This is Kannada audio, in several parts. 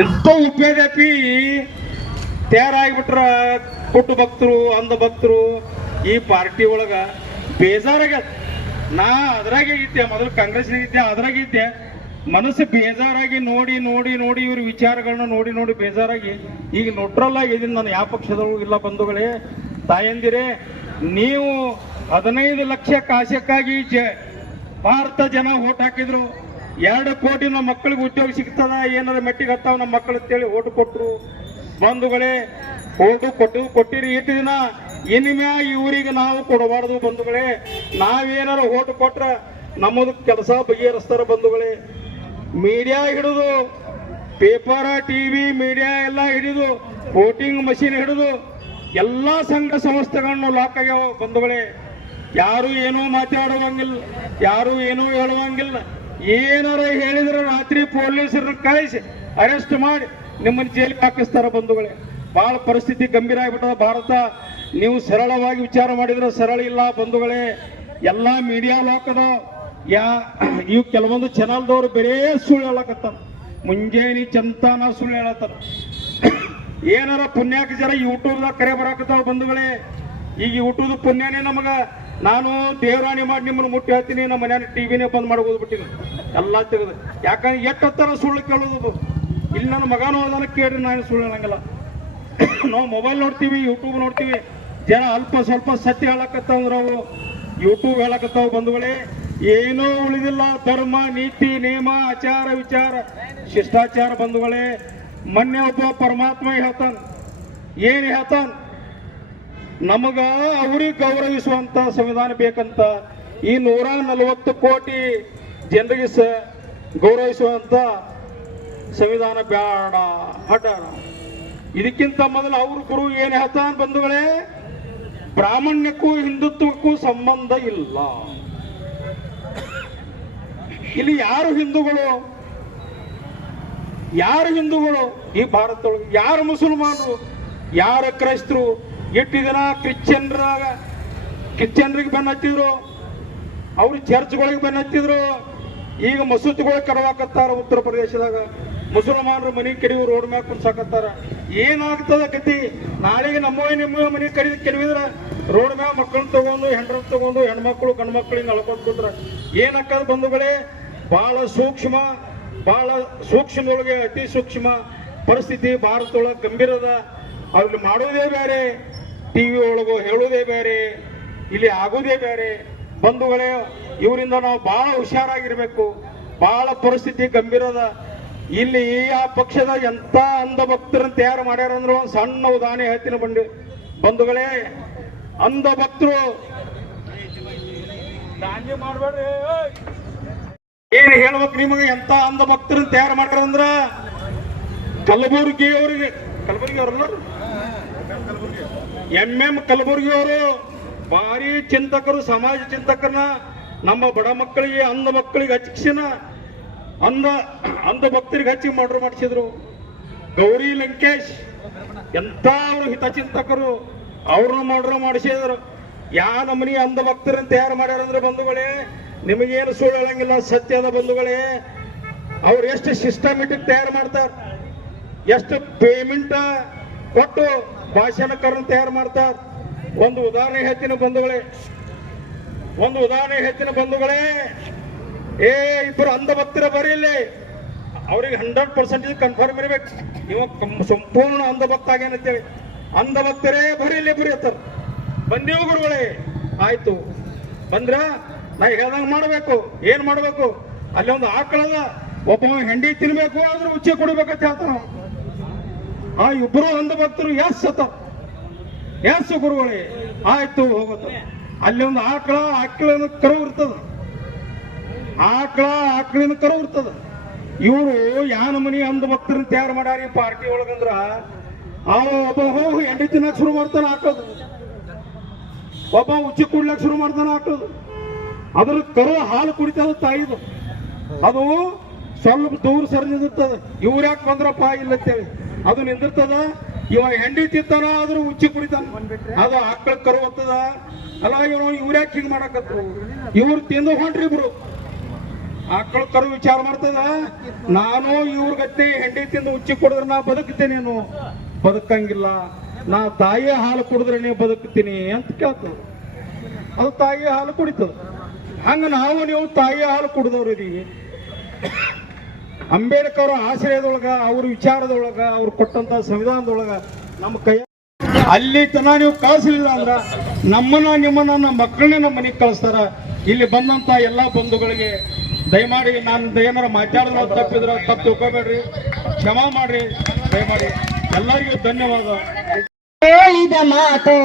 ಎಂತ ಉಪೇದಪಿ ತಯಾರಾಗಿಬಿಟ್ರ ಕುಟ್ಟು ಭಕ್ತರು ಅಂಧ ಭಕ್ತರು ಈ ಪಾರ್ಟಿ ಒಳಗ ಬೇಜಾರಾಗ. ನಾ ಅದ್ರಾಗೆ ಇದ್ದೆ, ಮೊದಲು ಕಾಂಗ್ರೆಸ್ನಾಗ ಇದ್ದೆ, ಅದ್ರಾಗ ಇದ್ದೆ. ಮನಸ್ಸು ಬೇಜಾರಾಗಿ ನೋಡಿ ನೋಡಿ ನೋಡಿ ಇವ್ರ ವಿಚಾರಗಳನ್ನ ನೋಡಿ ನೋಡಿ ಬೇಜಾರಾಗಿ ಈಗ ನ್ಯೂಟ್ರಲ್ ಆಗಿದ್ದೀನಿ. ನಾನು ಯಾವ ಪಕ್ಷದವರು ಇಲ್ಲ. ಬಂಧುಗಳೇ, ತಾಯಂದಿರೇ, ನೀವು 15 ಲಕ್ಷ ಕಾಶಕ್ಕಾಗಿ ಭಾರತ ಜನ ಓಟ್ ಹಾಕಿದ್ರು. 2 ಕೋಟಿ ನಮ್ಮ ಮಕ್ಕಳಿಗೆ ಉದ್ಯೋಗ ಸಿಗ್ತದ, ಏನಾರ ಮೆಟ್ಟಿಗೆ ಹತ್ತಾವ ನಮ್ಮ ಮಕ್ಕಳು ಅಂತೇಳಿ ಓಟ್ ಕೊಟ್ಟರು. ಬಂಧುಗಳೇ, ಓಟು ಕೊಟ್ಟಿರಿ. ಇಟ್ಟು ದಿನ ಇನ್ಮ್ಯಾ ಇವರಿಗೆ ನಾವು ಕೊಡಬಾರ್ದು ಬಂಧುಗಳೇ. ನಾವೇನಾರ ಓಟ್ ಕೊಟ್ರ ನಮ್ಮದು ಕೆಲಸ ಬಗೆಹರಿಸ್ತಾರ ಬಂಧುಗಳೇ. ಮೀಡಿಯಾ ಹಿಡಿದು, ಪೇಪರ, ಟಿವಿ, ಮೀಡಿಯಾ ಎಲ್ಲ ಹಿಡಿದು, ವೋಟಿಂಗ್ ಮಷೀನ್ ಹಿಡಿದು ಎಲ್ಲ ಸಂಘ ಸಂಸ್ಥೆಗಳನ್ನು ಲಾಕ್ ಆಗ್ಯಾವ ಬಂಧುಗಳೇ. ಯಾರು ಏನೂ ಮಾತಾಡುವಂಗಿಲ್ಲ, ಯಾರು ಏನೂ ಹೇಳುವಂಗಿಲ್ಲ. ಏನಾರ ಹೇಳಿದ್ರೆ ರಾತ್ರಿ ಪೊಲೀಸರನ್ನ ಕಳಿಸಿ ಅರೆಸ್ಟ್ ಮಾಡಿ ನಿಮ್ಮನ್ನ ಜೈಲಿಗೆ ಹಾಕಿಸ್ತಾರ ಬಂಧುಗಳೇ. ಬಹಳ ಪರಿಸ್ಥಿತಿ ಗಂಭೀರ ಆಗಿಬಿಟ್ಟದ ಭಾರತ. ನೀವು ಸರಳವಾಗಿ ವಿಚಾರ ಮಾಡಿದ್ರೆ ಸರಳ ಇಲ್ಲ ಬಂಧುಗಳೇ. ಎಲ್ಲ ಮೀಡಿಯಾ ಲಾಕದ. ಇವು ಕೆಲವೊಂದು ಚಾನಲ್ದವ್ರು ಬೇರೆ ಸುಳ್ಳು ಹೇಳಕತ್ತಾರ. ಮುಂಜಾನೆ ಚಂತಾನ ಸುಳ್ಳು ಹೇಳತ್ತಾರ. ಏನಾರ ಪುಣ್ಯಕ್ಕೆ ಜರ ಯೂಟ್ಯೂಬ್ದಾಗ ಕರೆ ಬರಾಕತ್ತಾವ ಬಂಧುಗಳೇ. ಈಗ ಯೂಟ್ಯೂಬ್ ಪುಣ್ಯನೇ ನಮಗ. ನಾನು ದೇವರಾಣಿ ಮಾಡಿ ನಿಮ್ಮನ್ನು ಮುಟ್ಟಿ ಹೇಳ್ತೀನಿ, ನಮ್ಮ ಮನೆಯ ಟಿವಿನೇ ಬಂದ್ ಮಾಡಿ ಓದ್ಬಿಟ್ಟಿನಿ ಎಲ್ಲ ತೆಗೆದು. ಯಾಕಂದ್ರೆ ಎಷ್ಟೊತ್ತರ ಸುಳ್ಳು ಕೇಳೋದು. ಇಲ್ಲಿ ನನ್ನ ಮಗನೂ ಅದನ್ನ ಕೇಳ್ರಿ, ನಾನು ಸುಳ್ಳು ಹೇಳಂಗಿಲ್ಲ. ನಾವು ಮೊಬೈಲ್ ನೋಡ್ತೀವಿ, ಯೂಟ್ಯೂಬ್ ನೋಡ್ತೀವಿ. ಜನ ಅಲ್ಪ ಸ್ವಲ್ಪ ಸತ್ಯ ಹೇಳಕತ್ತಾವಂದ್ರೆ ಅವು ಯೂಟ್ಯೂಬ್ ಹೇಳಕತ್ತಾವ ಬಂಧುಗಳೇ. ಏನೂ ಉಳಿದಿಲ್ಲ. ಧರ್ಮ, ನೀತಿ, ನೇಮ, ಆಚಾರ, ವಿಚಾರ, ಶಿಷ್ಟಾಚಾರ ಬಂಧುಗಳೇ. ಮೊನ್ನೆ ಒಬ್ಬ ಪರಮಾತ್ಮ ಹೇಳ್ತಾನ, ಏನ್ ಹೇಳ್ತಾನ, ನಮಗ ಅವ್ರಿಗೆ ಗೌರವಿಸುವಂತ ಸಂವಿಧಾನ ಬೇಕಂತ. ಈ 140 ಕೋಟಿ ಜನರಿಗೆ ಗೌರವಿಸುವಂತ ಸಂವಿಧಾನ ಬೇಡ ಹಠಾರ. ಇದಕ್ಕಿಂತ ಮೊದಲು ಅವ್ರ ಗುರು ಏನ್ ಹೇಳ್ತಾನ ಬಂಧುಗಳೇ, ಬ್ರಾಹ್ಮಣ್ಯಕ್ಕೂ ಹಿಂದುತ್ವಕ್ಕೂ ಸಂಬಂಧ ಇಲ್ಲ. ಇಲ್ಲಿ ಯಾರು ಹಿಂದೂಗಳು, ಯಾರು ಹಿಂದೂಗಳು ಈ ಭಾರತದೊಳಗೆ? ಯಾರು ಮುಸಲ್ಮಾನರು, ಯಾರು ಕ್ರೈಸ್ತರು? ಎಷ್ಟು ದಿನ ಕ್ರಿಶ್ಚಿಯನ್ರಿಗೆ ಬೆನ್ನ ಹತ್ತಿದ್ರು, ಅವ್ರು ಚರ್ಚ್ಗಳಿಗೆ ಬೆನ್ನ ಹತ್ತಿದ್ರು. ಈಗ ಮಸೂತಿಗಳಿಗೆ ಕಡವಾಕತ್ತಾರ. ಉತ್ತರ ಪ್ರದೇಶದಾಗ ಮುಸಲ್ಮಾನರು ಮನೆ ಕೆಡವಿ ರೋಡ್ ಮ್ಯಾಗ ಕುಂದ್ಸಾಕತ್ತಾರ. ಏನಾಗ್ತದ ಗತಿ? ನಾಳೆಗೆ ನಿಮ್ಮ ಮನೆ ಕೆಡವಿದ್ರ ರೋಡ್ ಮ್ಯಾಗ ಮಕ್ಕಳನ್ನ ತಗೊಂಡು, ಹೆಂಡ್ರನ್ನ ತಗೊಂಡು, ಹೆಣ್ಮಕ್ಳು ಗಂಡು ಮಕ್ಕಳಿಂದ ಅಳ್ಕೊಂಡ್ ಕೂತ್ರ ಏನಾಗ್ತದ ಬಂಧುಗಳೇ? ಬಹಳ ಸೂಕ್ಷ್ಮದೊಳಗೆ ಅತಿ ಸೂಕ್ಷ್ಮ ಪರಿಸ್ಥಿತಿ ಭಾರತದೊಳಗೆ ಗಂಭೀರದ. ಅವ್ರಲ್ಲಿ ಮಾಡೋದೇ ಬೇರೆ, ಟಿವಿ ಒಳಗು ಹೇಳೋದೇ ಬೇರೆ, ಇಲ್ಲಿ ಆಗೋದೇ ಬೇರೆ ಬಂಧುಗಳೇ. ಇವರಿಂದ ನಾವು ಬಹಳ ಹುಷಾರಾಗಿರ್ಬೇಕು. ಬಹಳ ಪರಿಸ್ಥಿತಿ ಗಂಭೀರದ. ಇಲ್ಲಿ ಆ ಪಕ್ಷದ ಎಂತ ಅಂಧ ಭಕ್ತರನ್ನ ತಯಾರು ಮಾಡ್ಯಾರ ಅಂದ್ರೆ ಒಂದು ಸಣ್ಣ ಉದಾಹರಣೆ ಹೇಳ್ತೀನಿ ಬಂಧುಗಳೇ. ಅಂಧ ಭಕ್ತರು ದಾಂಧೆ ಮಾಡ್ಬೇಡ್ರಿ. ಏನ್ ಹೇಳ್ಬೇಕು ನಿಮಗೆ? ಎಂತ ಅಂಧ ಭಕ್ತರನ್ನ ತಯಾರು ಮಾಡ್ಯಾರ ಅಂದ್ರ ಕಲಬುರ್ಗಿ ಅವರಿಗೆ, ಕಲಬುರ್ಗಿ ಅವರಲ್ಲ, MM ಕಲಬುರ್ಗಿ ಅವರು ಭಾರಿ ಚಿಂತಕರು, ಸಮಾಜ ಚಿಂತಕರನ್ನ. ನಮ್ಮ ಬಡ ಮಕ್ಕಳಿಗೆ, ಅಂಧ ಮಕ್ಕಳಿಗೆ ಹಚ್ಚಿನ ಅಂಧ ಭಕ್ತರಿಗೆ ಹಚ್ಚಿ ಮರ್ಡರ್ ಮಾಡಿಸಿದ್ರು. ಗೌರಿ ಲಂಕೇಶ್ ಎಂತ ಅವರು ಹಿತಚಿಂತಕರು, ಅವ್ರನ್ನ ಮರ್ಡರ್ ಮಾಡಿಸಿದ್ರು. ನಮ್ಮನಿ ಅಂಧ ಭಕ್ತರನ್ನ ತಯಾರು ಮಾಡ್ಯಾರ ಅಂದ್ರೆ ಬಂಧುಗಳೇ, ನಿಮಗೇನು ಸುಳ್ಳು ಹೇಳಂಗಿಲ್ಲ, ಸತ್ಯದ ಬಂಧುಗಳೇ. ಅವ್ರು ಎಷ್ಟು ಸಿಸ್ಟಮೆಟಿಕ್ ತಯಾರು ಮಾಡ್ತಾರ, ಎಷ್ಟು ಪೇಮೆಂಟ್ ಕೊಟ್ಟು ಭಾಷಣಕಾರನ್ನ ತಯಾರು ಮಾಡ್ತಾರ. ಒಂದು ಉದಾಹರಣೆ ಹೇಳ್ತೀನಿ ಬಂಧುಗಳೇ. ಇಬ್ಬರು ಅಂಧ ಭಕ್ತರ ಬರೀಲಿ, ಅವ್ರಿಗೆ 100% ಕನ್ಫರ್ಮ್ ಇರ್ಬೇಕು. ಇವಾಗ ಸಂಪೂರ್ಣ ಅಂಧ ಭಕ್ತ ಆಗ್ಯಾನಂತೇಳಿ ಅಂಧ ಭಕ್ತರೇ ಬರೀಲಿ ಬರೀತಾರ. ಬಂದೀವು ಗುರುಗಳೇ, ಆಯ್ತು ಬಂದ್ರ ನಾ ಹೇಳ್ದಂಗ ಮಾಡ್ಬೇಕು. ಏನ್ ಮಾಡ್ಬೇಕು? ಅಲ್ಲಿ ಒಂದು ಆಕಳದ, ಒಬ್ಬ ಹೆಂಡಿ ತಿನ್ಬೇಕು, ಆದ್ರೂ ಉಚ್ಚೆ ಕೊಡ್ಬೇಕಂತ ಹೇಳ್ತಾನ. ಆ ಇಬ್ಬರು ಅಂಧ ಭಕ್ತರು ಎಸ್ ಗುರುಗಳೇ, ಆಯ್ತು ಹೋಗುತ್ತ. ಅಲ್ಲಿ ಒಂದು ಆಕಳಿನ ಕರು ಇರ್ತದ, ಆಕಳಿನ ಕರು ಇರ್ತದ. ಇವರು ನಮನಿ ಅಂಧ ಭಕ್ತರನ್ನ ತಯಾರು ಮಾಡ್ಯಾರ ಈ ಪಾರ್ಟಿ ಒಳಗಂದ್ರ, ಒಬ್ಬ ಹೋಗಿ ಎಂಡಿ ತಿನ್ನಕ್ ಶುರು ಮಾಡ್ತಾನ ಹಾಕೋದು, ಒಬ್ಬ ಉಚ್ಚಿ ಕುಡ್ಲಕ್ ಶುರು ಮಾಡ್ತಾನ ಹಾಕೋದು. ಅದ್ರ ಕರು ಹಾಲು ಕುಡಿತದ ತಾಯಿದು, ಅದು ಸ್ವಲ್ಪ ದೂರ ಸರಿದಿರ್ತದ. ಇವ್ರು ಯಾಕೆ ಬಂದ್ರಪ್ಪ ಇಲ್ಲಂತೇಳಿ ಅದು ನಿಂದಿರ್ತದ. ಇವಾಗ ಹೆಂಡಿ ತಿಂತಾನ, ಆದ್ರೂ ಉಚ್ಚಿ ಕುಡಿತಾನ, ಅದು ಆಕಳ ಕರು ಹೋಗ್ತದ. ಅಲ್ಲ ಇವ್ರು ಯಾಕೆ ಹಿಂಗ್ ಮಾಡಕತ್ರು? ಇವ್ರು ತಿಂದು ಹೊಂಟ್ರಿ ಇಬ್ರು. ಆಕಳು ಕರು ವಿಚಾರ ಮಾಡ್ತದ. ನಾನು ಇವ್ರ ಗತ್ತೆ ಹೆಂಡಿ ತಿಂದು ಉಚ್ಚಿ ಕೊಡಿದ್ರೆ ನಾ ಬದುಕ್ತೇನೇನು? ಬದುಕಂಗಿಲ್ಲ. ನಾ ತಾಯಿಯ ಹಾಲು ಕುಡಿದ್ರೆ ನೀವು ಬದುಕ್ತೀನಿ ಅಂತ ಕೇಳ್ತದ. ಅದು ತಾಯಿಯ ಹಾಲು ಕುಡಿತದ. ಹಂಗ ನಾವು ನೀವು ತಾಯಿಯ ಹಾಲು ಕುಡಿದವ್ರು ಇದೀವಿ. ಅಂಬೇಡ್ಕರ್ ಆಶ್ರಯದೊಳಗ, ಅವ್ರ ವಿಚಾರದೊಳಗ, ಅವ್ರು ಕೊಟ್ಟಂತ ಸಂವಿಧಾನದೊಳಗ ನಮ್ಮ ಕೈ ಅಲ್ಲಿ ತನ ನೀವು ಕಳಿಸ್ಲಿಲ್ಲ ಅಂದ್ರ ನಿಮ್ಮನ್ನ ನಮ್ಮ ಮಕ್ಕಳನ್ನೇ ನಮ್ಮ ಮನೆಗೆ ಕಳಿಸ್ತಾರ. ಇಲ್ಲಿ ಬಂದಂತ ಎಲ್ಲಾ ಬಂಧುಗಳಿಗೆ ದಯಮಾಡಿ ನಾನು ಏನಾರ ಮಾತಾಡಿದ್ರೆ ತಪ್ಪಿದ್ರೆ ತಪ್ಪು ತಿಳ್ಕೊಬೇಡ್ರಿ, ಕ್ಷಮಾ ಮಾಡ್ರಿ ದಯಮಾಡಿ. ಎಲ್ಲರಿಗೂ ಧನ್ಯವಾದ. ಹೇಳಿದ ಮಾತು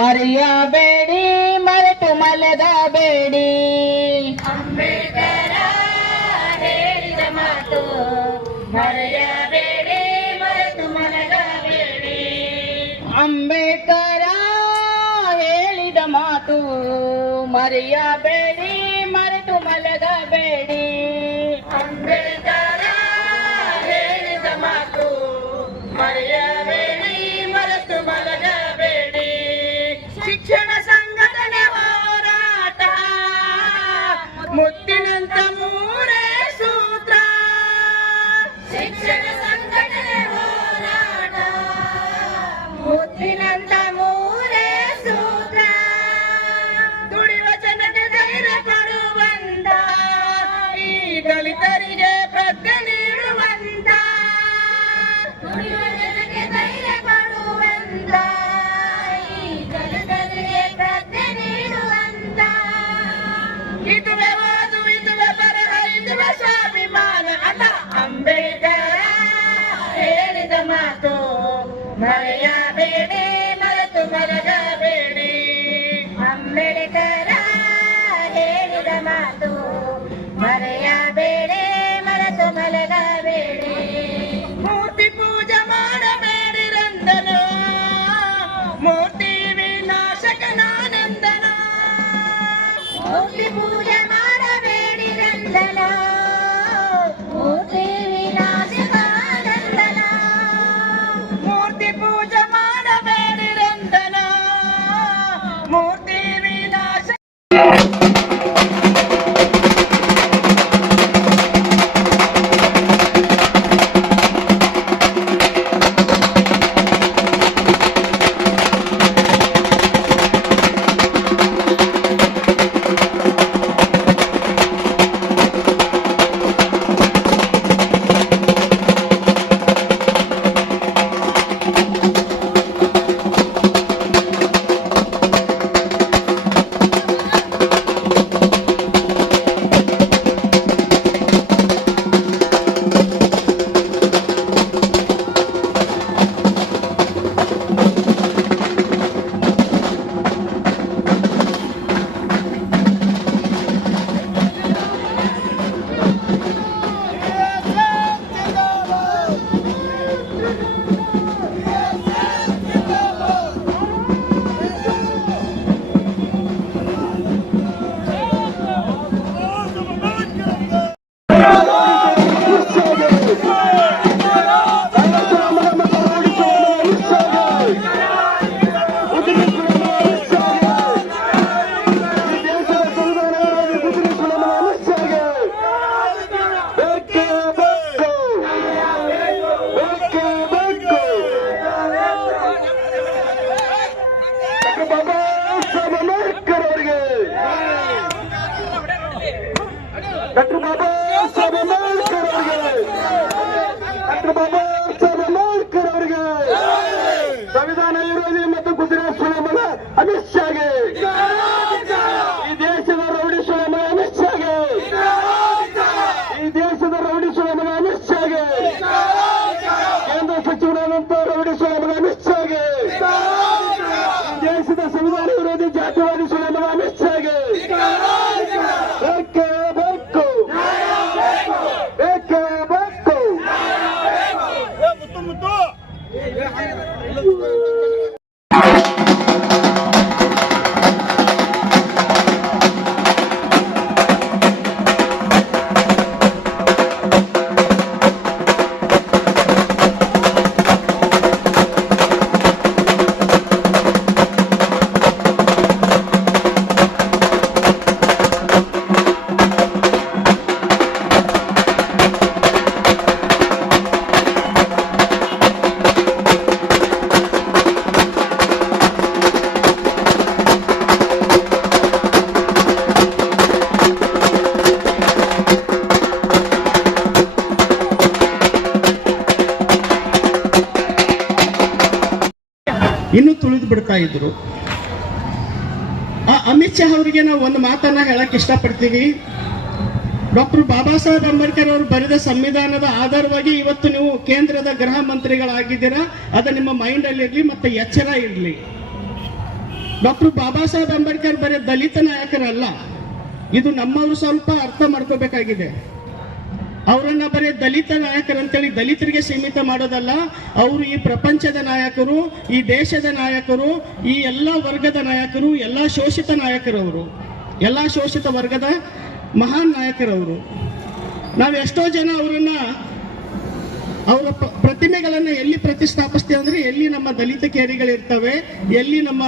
ಮರೆಯಬೇಡಿ, ಮರೆತು ಮಲಗಬೇಡಿ. ಅಂಬೇಡ್ಕರ ಹೇಳಿದ ಮಾತು ಮರೆಯಬೇಡಿ, ಮರೆತು ಮಲಗಬೇಡಿ. ಅಂಬೇಡ್ಕರ ಹೇಳಿದ ಮಾತು ಮರೆಯಬೇಡಿ, ಮರೆತು ಮಲಗಬೇಡಿ. ಅಂಬೇಡ್ಕರ ಹೇಳಿದ ಮಾತು ಮರೆಯಬೇಡಿ, ಮರೆತು ಮಲಗಬೇಡಿ. ಶಿಕ್ಷಣ ಸಂಘಟನೆ ಹೋರಾಟ ಮುತ್ತಿನಂತ ಮೂರೇ ಸೂತ್ರ. ಶಿಕ್ಷಣ ಸಂಘಟನೆ ಹೋರಾಟ ಮುತ್ತಿನಂತ ಮೂರೇ ಸೂತ್ರ. ದುಡಿಯುವ ಜನತೆ ಧೈರ್ಯ ಕೊಡುವಂತ, ಈ ದಲಿತರಿಗೆ ಪ್ರಜ್ಞೆ ನೀಡುವಂತ. ದುಡಿಯುವ ಜನತೆ ಧೈರ್ಯ ಕೊಡುವಂತ, ಈ ದಲಿತರಿಗೆ ಪ್ರಜ್ಞೆ ನೀಡುವಂತ. ಇದುವೆ ಓದು, ಇದುವೆ ಬರಹ, ಇದುವೆ ಸ್ವಾಭಿಮಾನ ಅಲ್ಲ. ಅಂಬೇಡ್ಕರ ಹೇಳಿದ ಮಾತು ಮರೆಯಬೇಡಿ, ಮರೆತು ಮಲಗಬೇಡಿ. ಅಂಬೇಡ್ಕರ ಹೇಳಿದ ಮಾತು ಮರೆಯಬೇಡಿ, ಮರೆತು ಮಲಗಬೇಡಿ. ಮೂರ್ತಿ ಪೂಜೆ ಮಾಡಬೇಡಿರಂದನು, ಮೂರ್ತಿ ವಿನಾಶಕನಾನಂದನ. ಮೂರ್ತಿ ಪೂಜೆ ಮಾಡಬೇಡಿರಂದನ, ಮೂರ್ತಿ ವಿನಾಶಕಾನಂದನ. ಮೂರ್ತಿ ಪೂಜೆ ಮಾಡಬೇಡಿರಂದನ, ಮೂರ್ತಿ ವಿನಾಶ. ಡಾಕ್ಟರ್ ಬಾಬಾ ಸಾಹೇಬ್ ಅಂಬೇಡ್ಕರ್ ಅವರಿಗೆ, ಡಾಕ್ಟರ್ ಬಾಬಾ ಸಾಹೇಬ್ ಅಂಬೇಡ್ಕರ್ ಅವರಿಗೆ, ಸಂವಿಧಾನ ವಿರೋಧಿ ಮತ್ತು ಗುಜರಾತ್ ಸುಳಮಗ ಅಮಿತ್ ಶಾಗೆ, ಈ ದೇಶದ ರೌಡಿ ಸುಳಮಗ ಅಮಿತ್ ಶಾಗೆ, ಈ ದೇಶದ ರೌಡಿ ಸುಳಮಗ ಅಮಿತ್ ಶಾಗೆ, ಕೇಂದ್ರ ಸಚಿವರಾದಂತ ರೌಡಿ ಸುಳಮಗ ಅಮಿತ್ ಶಾಗೆ, ಈ ದೇಶದ ಸಂವಿಧಾನ ವಿರೋಧಿ ಜಾತಿವಾದಿ ಸುಳಮಗ ಅಮಿತ್ ಶಾಗೆ. ಇನ್ನೂ ತುಳಿದು ಬಿಡ್ತಾ ಇದ್ರು. ಆ ಅಮಿತ್ ಶಾ ಅವರಿಗೆ ನಾವು ಒಂದು ಮಾತನ್ನ ಹೇಳಕ್ ಇಷ್ಟಪಡ್ತೀವಿ. ಡಾಕ್ಟರ್ ಬಾಬಾ ಸಾಹೇಬ್ ಅಂಬೇಡ್ಕರ್ ಅವರು ಬರೆದ ಸಂವಿಧಾನದ ಆಧಾರವಾಗಿ ಇವತ್ತು ನೀವು ಕೇಂದ್ರದ ಗೃಹ ಮಂತ್ರಿಗಳಾಗಿದ್ದೀರಾ. ಅದು ನಿಮ್ಮ ಮೈಂಡ್ ಅಲ್ಲಿ ಇರ್ಲಿ, ಮತ್ತೆ ಎಚ್ಚರ ಇರಲಿ. ಡಾಕ್ಟರ್ ಬಾಬಾ ಸಾಹೇಬ್ ಅಂಬೇಡ್ಕರ್ ಬರೀ ದಲಿತ ನಾಯಕರಲ್ಲ, ಇದು ನಮ್ಮವರು ಸ್ವಲ್ಪ ಅರ್ಥ ಮಾಡ್ಕೋಬೇಕಾಗಿದೆ. ಅವರನ್ನ ಬರೀ ದಲಿತ ನಾಯಕರಂತೇಳಿ ದಲಿತರಿಗೆ ಸೀಮಿತ ಮಾಡೋದಲ್ಲ, ಅವರು ಈ ಪ್ರಪಂಚದ ನಾಯಕರು, ಈ ದೇಶದ ನಾಯಕರು, ಈ ಎಲ್ಲ ವರ್ಗದ ನಾಯಕರು, ಎಲ್ಲ ಶೋಷಿತ ನಾಯಕರವರು, ಎಲ್ಲ ಶೋಷಿತ ವರ್ಗದ ಮಹಾನ್ ನಾಯಕರವರು. ನಾವು ಎಷ್ಟೋ ಜನ ಅವರ ಪ್ರತಿಮೆಗಳನ್ನ ಎಲ್ಲಿ ಪ್ರತಿಷ್ಠಾಪಿಸ್ತೀವಿ ಅಂದ್ರೆ, ಎಲ್ಲಿ ನಮ್ಮ ದಲಿತ ಕೇರಿಗಳಿರ್ತವೆ, ಎಲ್ಲಿ ನಮ್ಮ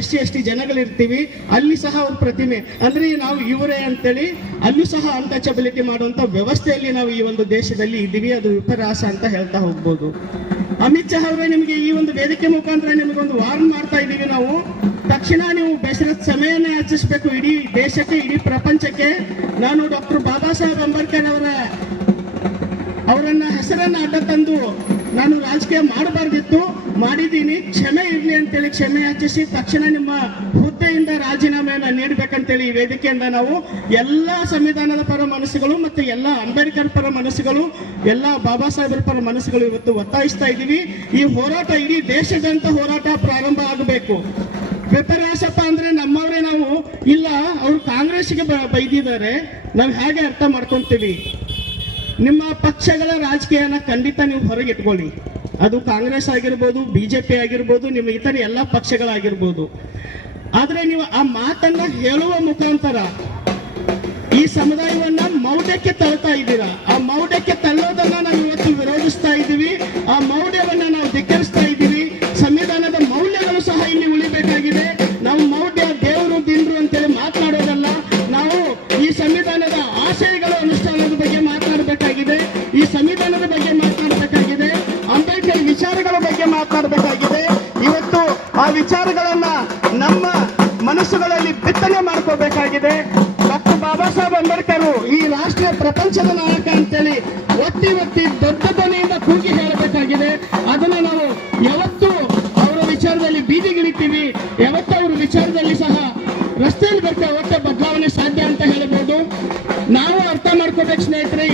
SC/ST ಜನಗಳಿರ್ತೀವಿ, ಅಲ್ಲಿ ಸಹ ಅವ್ರ ಪ್ರತಿಮೆ ಅಂದ್ರೆ ನಾವು ಇವರೇ ಅಂತೇಳಿ ಅಲ್ಲೂ ಸಹ ಅನ್ಟಚಬಿಲಿಟಿ ಮಾಡುವಂತ ವ್ಯವಸ್ಥೆಯಲ್ಲಿ ನಾವು ಈ ಒಂದು ದೇಶದಲ್ಲಿ ಇದ್ದೀವಿ. ಅದು ವಿಪರ್ಯಾಸ ಅಂತ ಹೇಳ್ತಾ ಹೋಗ್ಬೋದು. ಅಮಿತ್ ಶಾ ಅವರೇ, ನಿಮಗೆ ಈ ಒಂದು ವೇದಿಕೆ ಮುಖಾಂತರ ನಿಮಗೊಂದು ವಾರ್ನ್ ಮಾಡ್ತಾ ಇದ್ದೀವಿ ನಾವು. ತಕ್ಷಣ ನೀವು ಬೇಸರದ ಸಮಯನ ಯಾಚಿಸಬೇಕು ಇಡೀ ದೇಶಕ್ಕೆ, ಇಡೀ ಪ್ರಪಂಚಕ್ಕೆ. ನಾನು ಡಾಕ್ಟರ್ ಬಾಬಾ ಸಾಹೇಬ್ ಅಂಬೇಡ್ಕರ್ ಅವರನ್ನ ಹೆಸರನ್ನ ಅಡ್ಡ ತಂದು ನಾನು ರಾಜಕೀಯ ಮಾಡಬಾರ್ದಿತ್ತು, ಮಾಡಿದ್ದೀನಿ, ಕ್ಷಮೆ ಇರಲಿ ಅಂತೇಳಿ ಕ್ಷಮೆ ಯಾಚಿಸಿ ತಕ್ಷಣ ನಿಮ್ಮ ಹುದ್ದೆಯಿಂದ ರಾಜೀನಾಮೆಯನ್ನು ನೀಡಬೇಕಂತೇಳಿ ಈ ವೇದಿಕೆಯಿಂದ ನಾವು ಎಲ್ಲ ಸಂವಿಧಾನದ ಪರ ಮನಸ್ಸುಗಳು ಮತ್ತು ಎಲ್ಲ ಅಂಬೇಡ್ಕರ್ ಪರ ಮನಸ್ಸುಗಳು, ಎಲ್ಲ ಬಾಬಾ ಸಾಹೇಬರ ಪರ ಮನಸ್ಸುಗಳು ಇವತ್ತು ಒತ್ತಾಯಿಸ್ತಾ ಇದ್ದೀವಿ. ಈ ಹೋರಾಟ ಇಡೀ ದೇಶದಂತ ಹೋರಾಟ ಪ್ರಾರಂಭ ಆಗಬೇಕು. ವಿಪರ್ಯಾಸಪ್ಪ ಅಂದ್ರೆ ನಮ್ಮವರೇ ನಾವು ಇಲ್ಲ, ಅವರು ಕಾಂಗ್ರೆಸ್ಗೆ ಬೈದಿದ್ದಾರೆ, ನಾವು ಹೇಗೆ ಅರ್ಥ ಮಾಡ್ಕೊಂತೀವಿ? ನಿಮ್ಮ ಪಕ್ಷಗಳ ರಾಜಕೀಯನ ಖಂಡಿತ ನೀವು ಹೊರಗೆ ಇಟ್ಕೊಳ್ಳಿ. ಅದು ಕಾಂಗ್ರೆಸ್ ಆಗಿರ್ಬೋದು, BJP ಆಗಿರ್ಬೋದು, ನಿಮ್ಮ ಇತರ ಎಲ್ಲ ಪಕ್ಷಗಳಾಗಿರ್ಬೋದು. ಆದ್ರೆ ನೀವು ಆ ಮಾತನ್ನ ಹೇಳುವ ಮುಖಾಂತರ ಈ ಸಮುದಾಯವನ್ನ ಮೌಢ್ಯಕ್ಕೆ ತಳ್ತಾ ಇದ್ದೀರಾ. ಆ ಮೌಢ್ಯಕ್ಕೆ ತಳ್ಳೋದನ್ನ ನಾವು ಇವತ್ತು ವಿರೋಧಿಸ್ತಾ ಇದ್ದೀವಿ. ಆ ಮೌಢ್ಯವನ್ನ ನಾವು ಧಿಕ್ಕರಿಸ್ತಾ ಇದ್ದೀವಿ. ಸಂವಿಧಾನದ ಮೌಲ್ಯಗಳು ಸಹ ಇಲ್ಲಿ ಉಳಿಬೇಕಾಗಿದೆ. ನಾವು ಮೌಢ್ಯ, ದೇವರು, ದಿನರು ಅಂತೇಳಿ ಮಾತನಾಡೋದಲ್ಲ, ನಾವು ಈ ಸಂವಿಧಾನದ ಆಶಯಗಳ ಅನುಷ್ಠಾನದ ಬಗ್ಗೆ ಮಾತನಾಡಬೇಕಾಗಿದೆ. ಈ ಸಂವಿಧಾನದ ಬಗ್ಗೆ ಮಾತನಾಡಬೇಕಾಗಿದೆ. ಅಂಬೇಡ್ಕರ್ ವಿಚಾರಗಳ ಬಗ್ಗೆ ಮಾತನಾಡಬೇಕಾಗಿದೆ. ಇವತ್ತು ಆ ವಿಚಾರಗಳನ್ನ ನಮ್ಮ ಮನಸ್ಸುಗಳಲ್ಲಿ ಬಿತ್ತನೆ ಮಾಡ್ಕೋಬೇಕಾಗಿದೆ. ಡಾಕ್ಟರ್ ಬಾಬಾ ಸಾಹೇಬ್ ಅಂಬೇಡ್ಕರ್ ಈ ರಾಷ್ಟ್ರೀಯ ಪ್ರಪಂಚದ ನಾಯಕ ಅಂತೇಳಿ ಒತ್ತಿ ಒತ್ತಿ ದೊಡ್ಡ ಧ್ವನಿಯಿಂದ ಕೂಗಿ ಹೇಳಬೇಕಾಗಿದೆ. ಅದನ್ನ ನಾವು ಯಾವತ್ತು ಅವರ ವಿಚಾರದಲ್ಲಿ ಬೀದಿಗಿಳಿತೀವಿ, ಯಾವತ್ತು ಅವರ ವಿಚಾರದಲ್ಲಿ ಸಹ ರಸ್ತೆಯಲ್ಲಿ ಬರ್ತಾ ಅವತ್ತೇ ಬದಲಾವಣೆ ಸಾಧ್ಯ ಅಂತ ಹೇಳ್ಬೋದು. ನಾವು ಅರ್ಥ ಮಾಡ್ಕೋಬೇಕು ಸ್ನೇಹಿತರೆ.